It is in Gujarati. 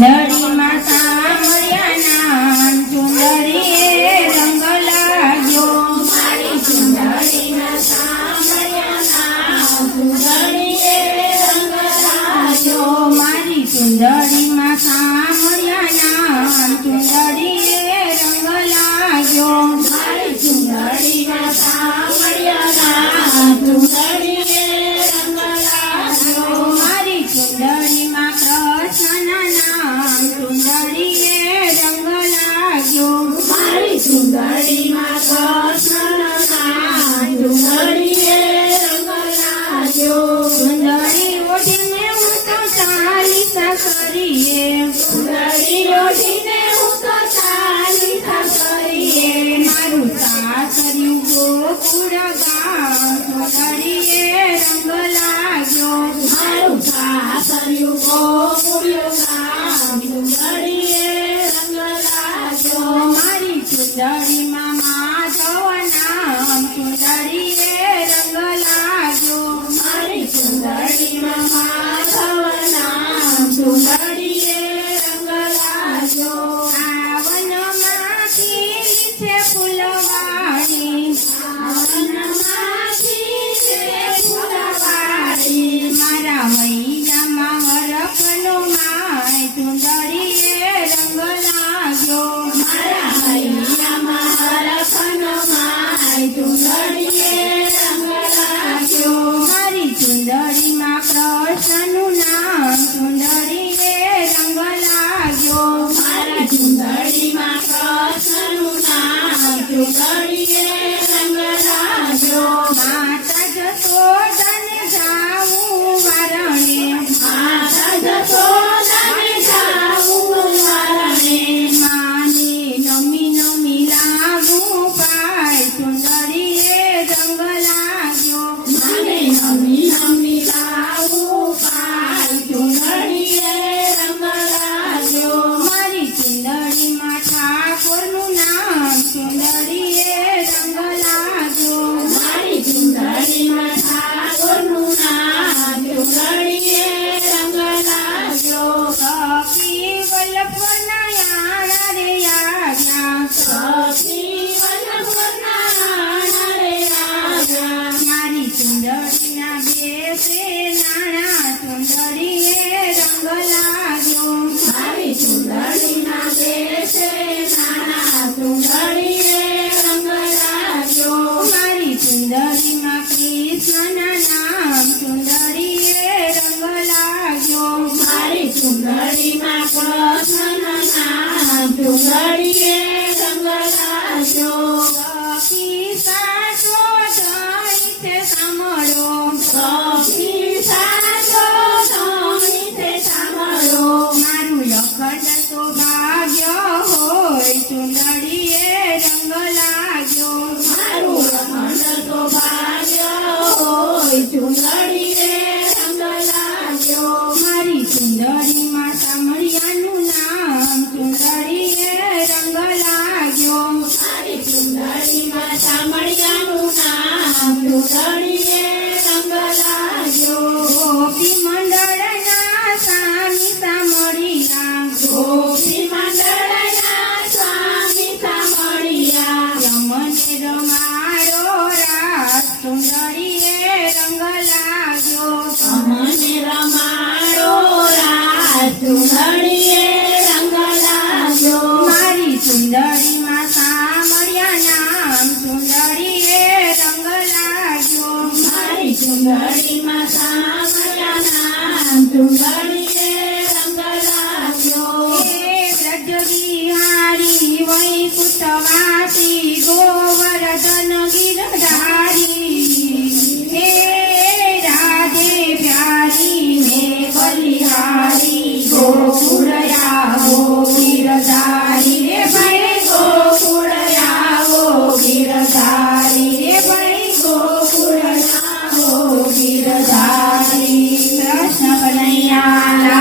નળીમાં સામળિયાના ચુંદડીએ રંગ લાગ્યો મારી ચુંદડીના સામળિયાના ચુંદડીએ રંગ લાગ્યો મારી ચુંદડીમાં સામળિયાના ચુંદડીએ રંગ લાગ્યો મારી ચુંદડીના સામળિયાના ચુંદડીએ રંગ લાગ્યો મારી ચુંદડીમાં ચુંદડીએ રંગ લાગ્યો મારી ચુંદડીમાં કૃષ્ણના ચુંદડીએ રંગ લાગ્યો ચુંદડી ઓઢીને હું તો ચાલી સાસરીએ ચુંદડી ઓઢીને હું તો ચાલી સાસરીએ મારું સાસરિયું ગોકુળ ગામ ચુંદડીએ રંગ લાગ્યો મારું સાસરિયું ગોકુળ ગામ ચુંદડીએ રંગ લાગ્યો મારી ચુંદડીમાં માધવના ચુંદડીએ રંગ લાગ્યો મારી ચુંદડીમાં માધવના ચુંદડીએ રંગ લાગ્યો આ વનમાંથી છે ફૂલવાડી આ વનમાંથી છે ફૂલવાડી મારા મૈયામાં હરખનો માય ચુંદડીએ રંગ લાગ્યો મારા મૈયામાં હરખનો માય ચુંદડીએ રંગ લાગ્યો મારી ચુંદડીમાં કૃષ્ણનું નામ ચુંદડીએ રંગ લાગ્યો મારી ચુંદડીમાં કૃષ્ણનું નામ ચુંદડીએ રંગ લાગ્યો માતા જશોદાને જાવું વારણે માતા જશોદાને જાવું વારણે માની નમી નમી લાગું પાય ચુંદડીએ રંગ લાગ્યો માને નમી નમી લાગું પાય ચુંદડીએ રંગ લાગ્યો મારી ચુંદડીમાં ઠાકોરનું નામ ચુંદડીએ રંગ લાગ્યો મારી ચુંદડીમાં ઠાકોરનું નામ ચુંદડીએ રંગ લાગ્યો સખી વલ્લભના યાણા રે આવ્યા સખી વલ્લભના યાણા રે આવ્યા મારી ચુંદડીના બેસે નાણા ચુંદડીએ રંગ લાગ્યો મારી ચુંદડીના બેસે નાણા ચુંદડીએ રંગ લાગ્યો મારી ચુંદડીમાં કૃષ્ણના નામ ચુંદડીએ રંગ લાગ્યો મારી ચુંદડીમાં કૃષ્ણના નામ ચુંદડીએ રંગ લાગ્યો સખી સાચો ધણી છે સાંભળો સખી સાચો ધણી છે સાંભળો મારું લખન તો ભાગ્ય હોય ચુંદડીએ રંગ લાગ્યો મારું લખન તો ભાગ્ય હોય ચુંદડીએ રંગ લાગ્યો મારી ચુંદડીમાં સામળિયાનું નામ ચુંદડીએ રંગ લાગ્યો મારી ચુંદડીમાં સામળિયાનું નામ ચુંદડીએ રંગ લાગ્યો ગોપી મંડળના સ્વામી સામળિયા ગોપી મંડળના સ્વામી સામળિયા યમને રમાડો રાસ ચુંદડીએ રંગ લાગ્યો અમને રમાડો રાસ ચુંદડીએ રંગ લાગ્યો મારી ચુંદડીમાં સામળિયા નામ ચુંદડીએ રંગ લાગ્યો મારી ચુંદડીમાં સામળિયા નામ ચુંદડીએ રંગ લાગ્યો હે વ્રજ વિહારી વૈકુંઠવાસી ગોવર્ધન ગિરધારી